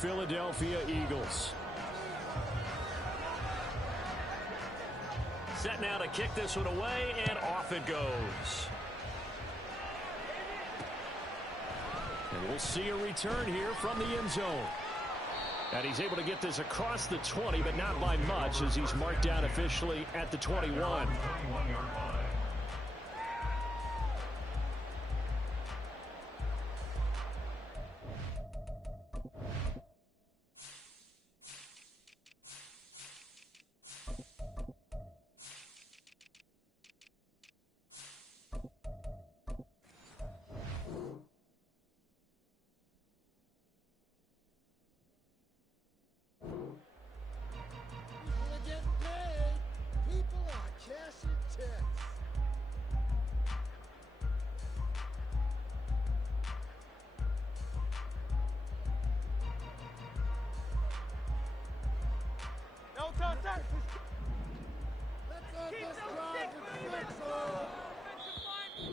Philadelphia Eagles. Set now to kick this one away, and off it goes. And we'll see a return here from the end zone. And he's able to get this across the 20, but not by much, as he's marked down officially at the 21.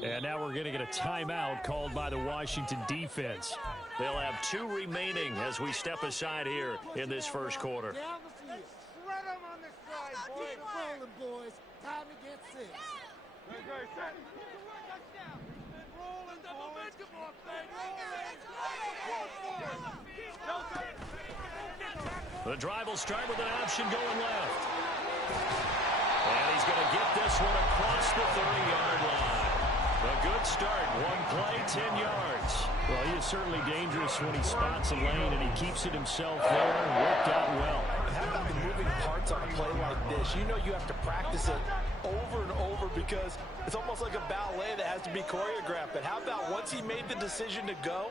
And now we're going to get a timeout called by the Washington defense. They'll have 2 remaining as we step aside here in this first quarter. Down the field. Shred them on this drive, boys. Keep rolling, boys. Time to get 6. Okay, set. Rolling, boys. Come on, The drive will start with an option going left. And he's going to get this one across the 30-yard line. A good start. 1 play, 10 yards. Well, he is certainly dangerous when he spots a lane, and he keeps it himself there and worked out well. How about the moving parts on a play like this? You know you have to practice it over and over because it's almost like a ballet that has to be choreographed. But how about once he made the decision to go,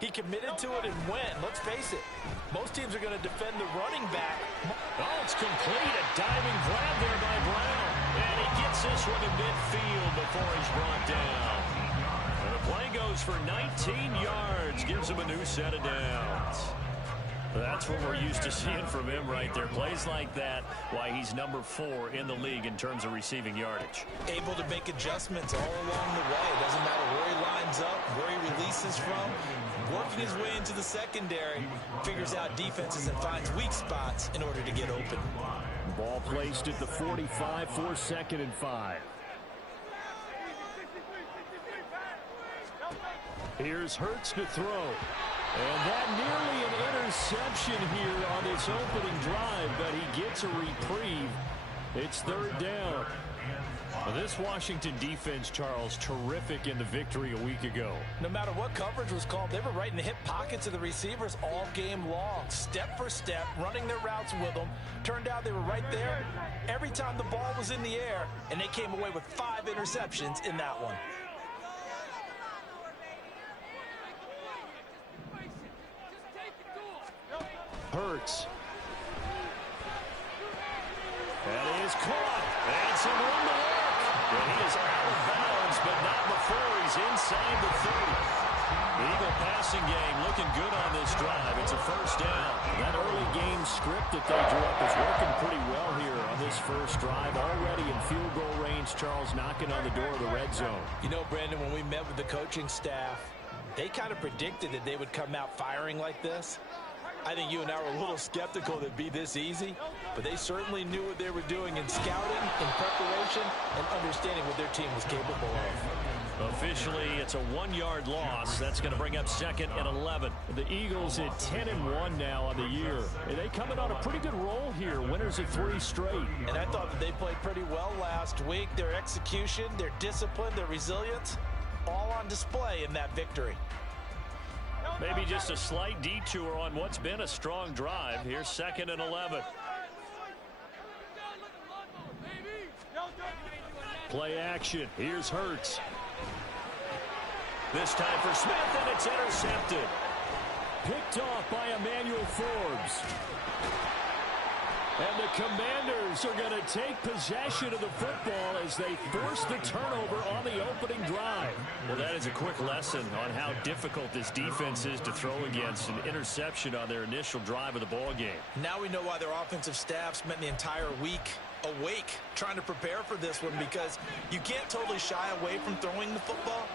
he committed to it and went. Let's face it, most teams are going to defend the running back. Oh, it's complete. A diving grab there by Brown. And he gets this one to midfield before he's brought down. And the play goes for 19 yards. Gives him a new set of downs. That's what we're used to seeing from him right there. Plays like that, why he's number 4 in the league in terms of receiving yardage. Able to make adjustments all along the way. It doesn't matter where he lines up, where he releases from. Working his way into the secondary, figures out defenses and finds weak spots in order to get open. Ball placed at the 45 for 2nd and 5. Here's Hurts to throw. And that nearly an interception here on this opening drive, but he gets a reprieve. It's 3rd down. Well, this Washington defense, Charles, terrific in the victory a week ago. No matter what coverage was called, they were right in the hip pockets of the receivers all game long. Step for step, running their routes with them. Turned out they were right there every time the ball was in the air, and they came away with 5 interceptions in that one. Hurts. That is caught. And some room to work. And he is out of bounds, but not before he's inside the 30. The Eagle passing game looking good on this drive. It's a 1st down. That early game script that they drew up is working pretty well here on this first drive. Already in field goal range, Charles knocking on the door of the red zone. You know, Brandon, when we met with the coaching staff, they kind of predicted that they would come out firing like this. I think you and I were a little skeptical that it'd be this easy, but they certainly knew what they were doing in scouting, in preparation, and understanding what their team was capable of. Officially, it's a 1-yard loss. That's going to bring up 2nd and 11. The Eagles at 10-1 now on the year. And they coming on a pretty good roll here. Winners of 3 straight. And I thought that they played pretty well last week. Their execution, their discipline, their resilience, all on display in that victory. Maybe just a slight detour on what's been a strong drive. Here's 2nd and 11. Play action. Here's Hurts. This time for Smith, and it's intercepted. Picked off by Emmanuel Forbes. And the Commanders are going to take possession of the football as they force the turnover on the opening drive. Well, that is a quick lesson on how difficult this defense is to throw against. An interception on their initial drive of the ball game. Now we know why their offensive staff spent the entire week awake trying to prepare for this one, because you can't totally shy away from throwing the football,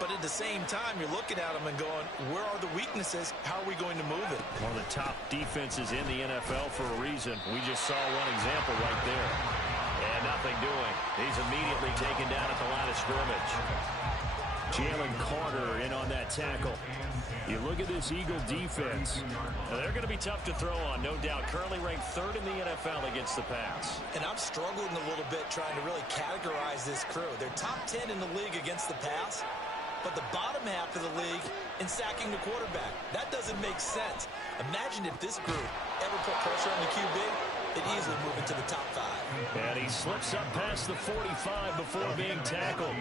But at the same time, you're looking at them and going, where are the weaknesses? How are we going to move it? One of the top defenses in the NFL for a reason. We just saw one example right there. And nothing doing. He's immediately taken down at the line of scrimmage. Jalen Carter in on that tackle. You look at this Eagle defense. Now they're going to be tough to throw on, no doubt. Currently ranked 3rd in the NFL against the pass. And I'm struggling a little bit trying to really categorize this crew. They're top 10 in the league against the pass, but the bottom half of the league in sacking the quarterback. That doesn't make sense. Imagine if this group ever put pressure on the QB, they'd easily move into the top 5. And he slips up past the 45 before being tackled.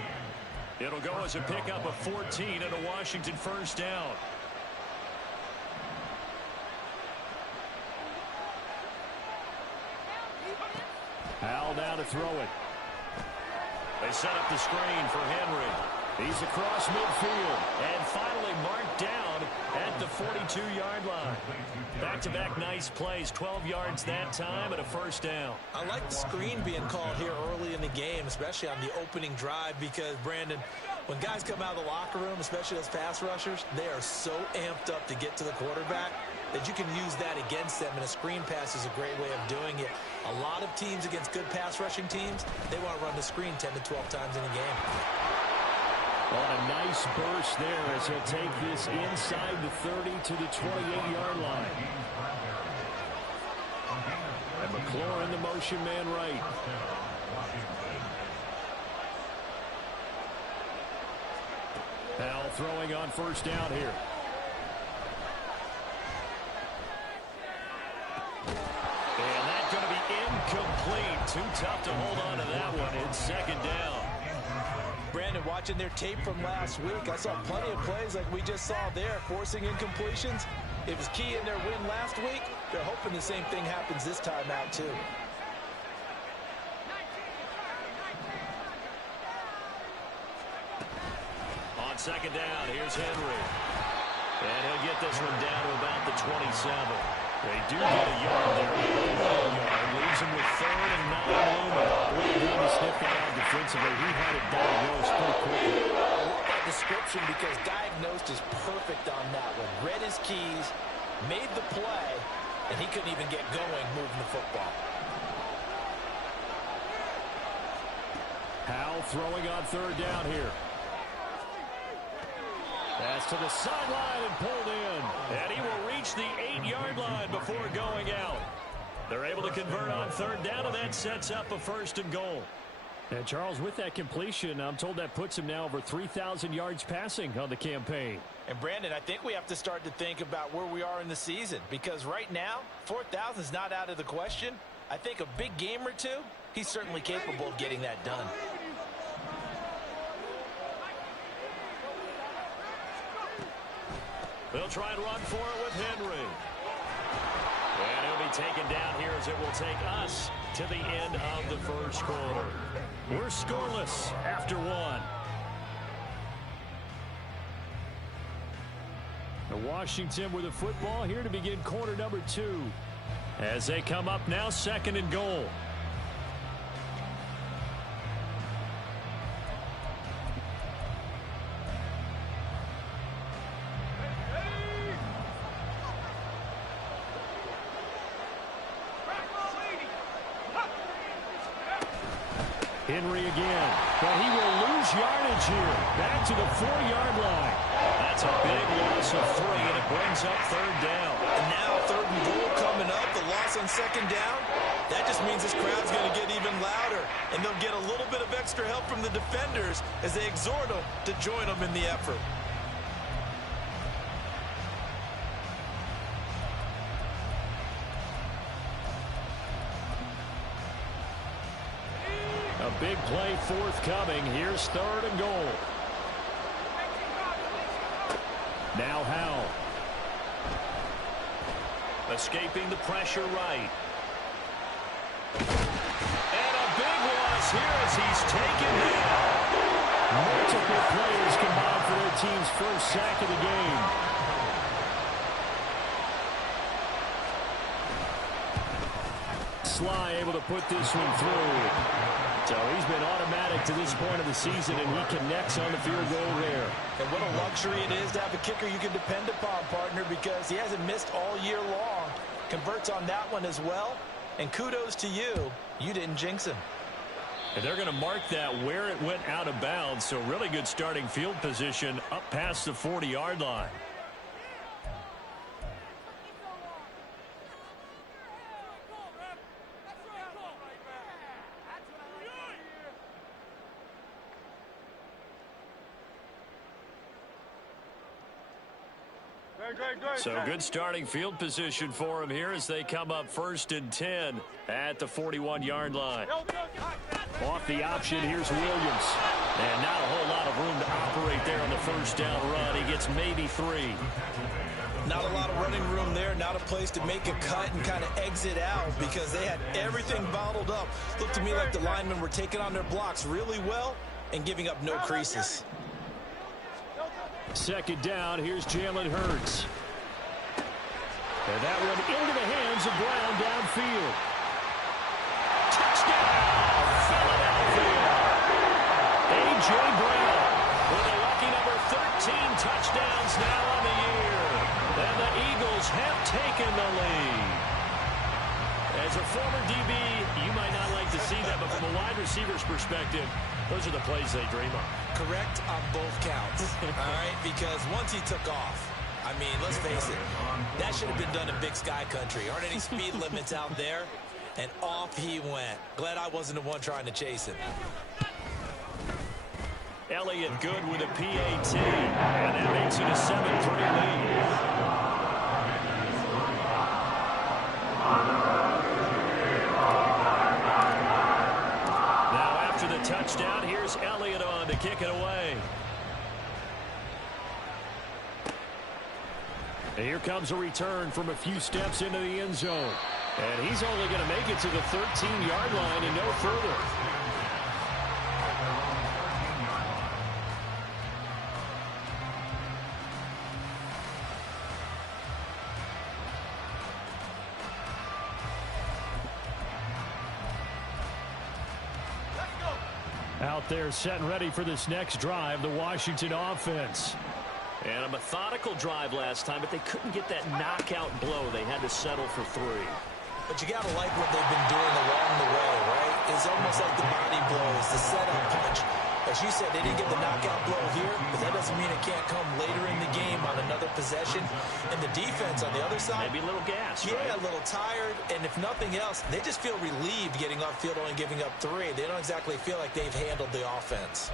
It'll go as a pickup of 14 and a Washington first down. Howell now to throw it. They set up the screen for Henry. He's across midfield and finally marked down at the 42-yard line. Back-to-back nice plays, 12 yards that time and a first down. I like the screen being called here early in the game, especially on the opening drive, because, Brandon, when guys come out of the locker room, especially as pass rushers, they are so amped up to get to the quarterback that you can use that against them, and a screen pass is a great way of doing it. A lot of teams against good pass rushing teams, they want to run the screen 10 to 12 times in a game. On a nice burst there as he'll take this inside the 30 to the 28-yard line. And McLaurin, the motion man right. Howell throwing on first down here. And that's going to be incomplete. Too tough to hold on to that one. It's second down. Brandon, watching their tape from last week, I saw plenty of plays like we just saw there, forcing incompletions. It was key in their win last week. They're hoping the same thing happens this time out, too. On second down, here's Henry. And he'll get this one down to about the 27. They do get a yard there. Leaves him with 3rd and 9 looming. Really good to sniff that out defensively. He had it diagnosed pretty quickly. I love that description because diagnosed is perfect on that one. Read his keys, made the play, and he couldn't even get going moving the football. Howell throwing on 3rd down here. Pass to the sideline and pulled in. And he will reach the 8-yard line before going out. They're able to convert on 3rd down, and that sets up a 1st and goal. And Charles, with that completion, I'm told that puts him now over 3,000 yards passing on the campaign. And Brandon, I think we have to start to think about where we are in the season, because right now, 4,000 is not out of the question. I think a big game or two, he's certainly capable of getting that done. They'll try and run for it with Henry. And he'll be taken down here as it will take us to the end of the first quarter. We're scoreless after 1. The Washington with the football here to begin quarter number 2. As they come up now, 2nd and goal. Henry again, but he will lose yardage here. Back to the 4-yard line. That's a big loss of 3, and it brings up 3rd down. And now 3rd and goal coming up, the loss on 2nd down. That just means this crowd's going to get even louder, and they'll get a little bit of extra help from the defenders as they exhort them to join them in the effort. A big play forthcoming. Here's 3rd and goal. Now Howell. Escaping the pressure right. And a big loss here as he's taken down. Multiple players combined for their team's first sack of the game. Sly able to put this one through. So he's been automatic to this point of the season, and he connects on the field goal there. And what a luxury it is to have a kicker you can depend upon, partner, because he hasn't missed all year long. Converts on that one as well. And kudos to you. You didn't jinx him. And they're going to mark that where it went out of bounds. So really good starting field position up past the 40-yard line. So good starting field position for him here as they come up 1st and 10 at the 41-yard line. Off the option, here's Williams. And not a whole lot of room to operate there on the first down run. He gets maybe 3. Not a lot of running room there, not a place to make a cut and kind of exit out because they had everything bottled up. Looked to me like the linemen were taking on their blocks really well and giving up no creases. 2nd down, here's Jalen Hurts. And that one into the hands of Brown downfield. Touchdown, Philadelphia! A.J. Brown with a lucky number 13 touchdowns now on the year. And the Eagles have taken the lead. As a former DB, you might not like to see that, but from a wide receiver's perspective, those are the plays they dream of. Correct on both counts, all right? Because once he took off, I mean, let's face it, that should have been done in Big Sky Country. Aren't any speed limits out there? And off he went. Glad I wasn't the one trying to chase him. Elliott good with a PAT, and that makes it a 7-3 lead. Touchdown. Here's Elliott on to kick it away. And here comes a return from a few steps into the end zone. And he's only going to make it to the 13-yard line and no further. Out there set and ready for this next drive, the Washington offense. And a methodical drive last time, but they couldn't get that knockout blow. They had to settle for 3. But you got to like what they've been doing along the way, right? It's almost like the body blows, the setup punch. As you said, they didn't get the knockout blow here, but that doesn't mean it can't come later in the game on another possession. And the defense on the other side, maybe a little gas, yeah, right? A little tired. And if nothing else, they just feel relieved getting off field, only giving up 3. They don't exactly feel like they've handled the offense.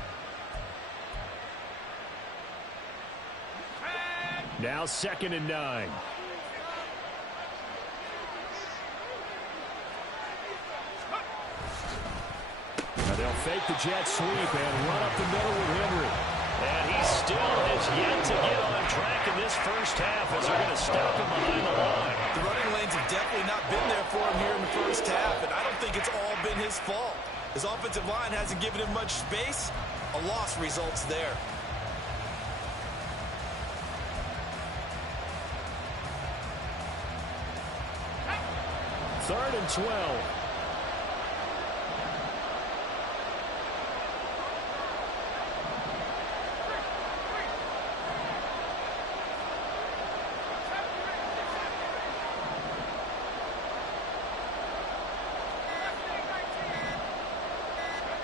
Now 2nd and 9. Now they'll fake the jet sweep and run up the middle with Henry. And he still has yet to get on track in this first half as they're going to stop him behind the line. The running lanes have definitely not been there for him here in the first half, and I don't think it's all been his fault. His offensive line hasn't given him much space. A loss results there. 3rd and 12.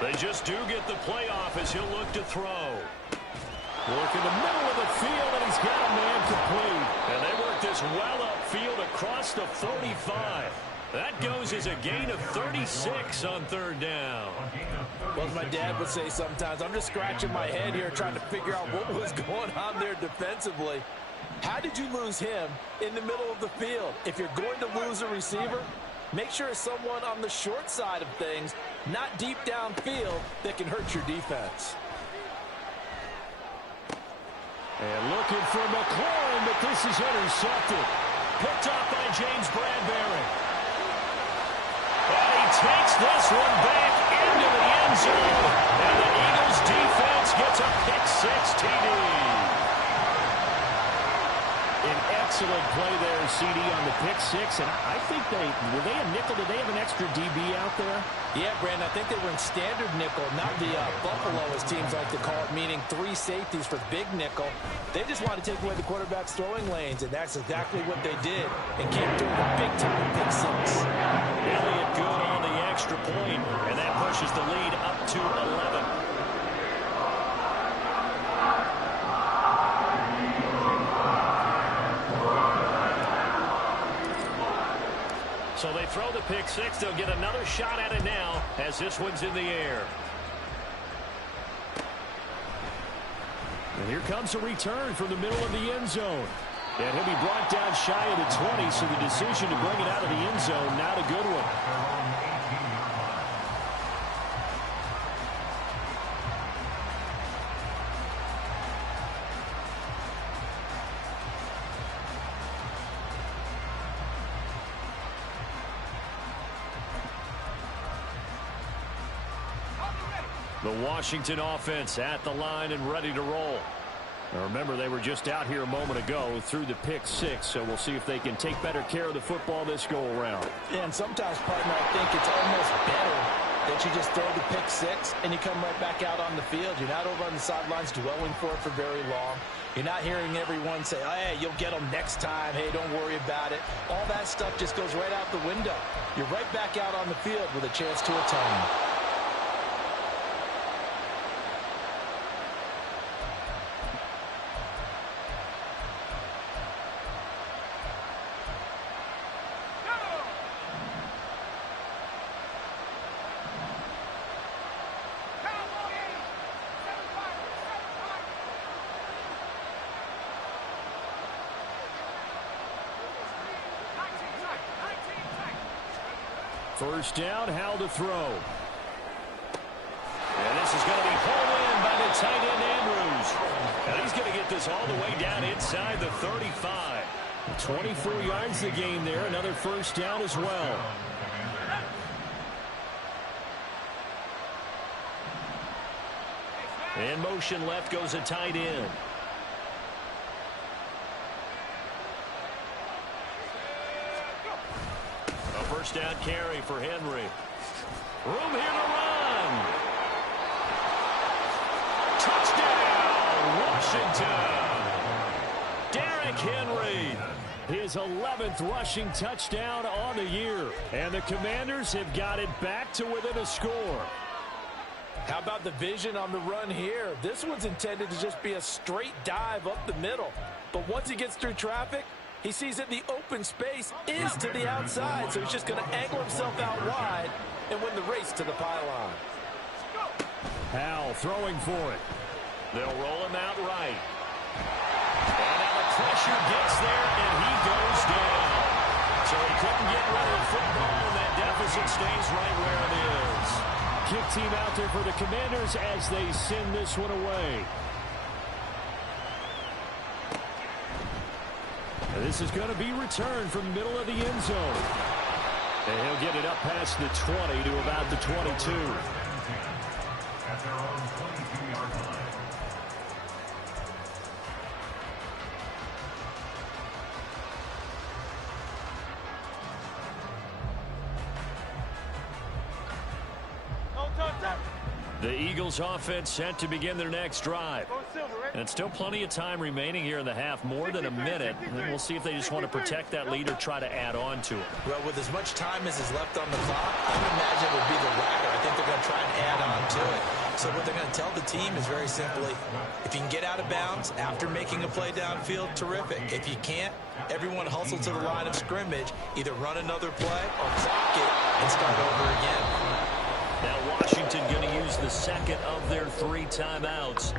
They just do get the playoff as he'll look to throw. Work in the middle of the field, and he's got a man complete. And they work this well upfield across the 45. That goes as a gain of 36 on 3rd down. Well, as my dad would say sometimes, I'm just scratching my head here trying to figure out what was going on there defensively. How did you lose him in the middle of the field? If you're going to lose a receiver, make sure it's someone on the short side of things, not deep downfield, that can hurt your defense. And looking for McLaurin, but this is intercepted. Picked up by James Bradbury. And he takes this one back into the end zone. And the Eagles defense gets a pick-6 TD. An Excellent play there, CD, on the pick six. And I think were they a nickel? Did they have an extra DB out there? Yeah, Brandon, I think they were in standard nickel, not the Buffalo, as teams like to call it, meaning 3 safeties for big nickel. They just wanted to take away the quarterback's throwing lanes, and that's exactly what they did, and came through a big-time pick six. Elliott good on the extra point, and that pushes the lead up to 11. So they throw the pick six. They'll get another shot at it now as this one's in the air. And here comes a return from the middle of the end zone. And he'll be brought down shy of the 20, so the decision to bring it out of the end zone, not a good one. The Washington offense at the line and ready to roll. Now remember, they were just out here a moment ago through the pick six, so we'll see if they can take better care of the football this go-around. Yeah, and sometimes, partner, I think it's almost better that you just throw the pick six and you come right back out on the field. You're not over on the sidelines dwelling for it for very long. You're not hearing everyone say, oh, hey, you'll get them next time. Hey, don't worry about it. All that stuff just goes right out the window. You're right back out on the field with a chance to atone. First down, Howell to throw. And this is going to be pulled in by the tight end Andrews. And he's going to get this all the way down inside the 35. 24 yards the gain there. Another first down as well. In motion left goes a tight end. A first down carry for Henry. Room here to run. Touchdown, Washington. Derrick Henry. His 11th rushing touchdown on the year. And the Commanders have got it back to within a score. How about the vision on the run here? This one's intended to just be a straight dive up the middle. But once he gets through traffic, he sees that the open space is to the outside, so he's just going to angle himself out wide and win the race to the pylon. Howell throwing for it. They'll roll him out right. And now the pressure gets there, and he goes down. So he couldn't get rid of the football, and that deficit stays right where it is. Kick team out there for the Commanders as they send this one away. And this is going to be returned from the middle of the end zone. And he'll get it up past the 20 to about the 22. At their own 22-yard line. The Eagles offense set to begin their next drive. And it's still plenty of time remaining here in the half, more than a minute. And we'll see if they just want to protect that lead or try to add on to it. Well, with as much time as is left on the clock, I would imagine it would be the latter. I think they're going to try and add on to it. So what they're going to tell the team is very simply, if you can get out of bounds after making a play downfield, terrific. If you can't, everyone hustle to the line of scrimmage, either run another play or clock it and start over again. Now Washington going to use the second of their 3 timeouts.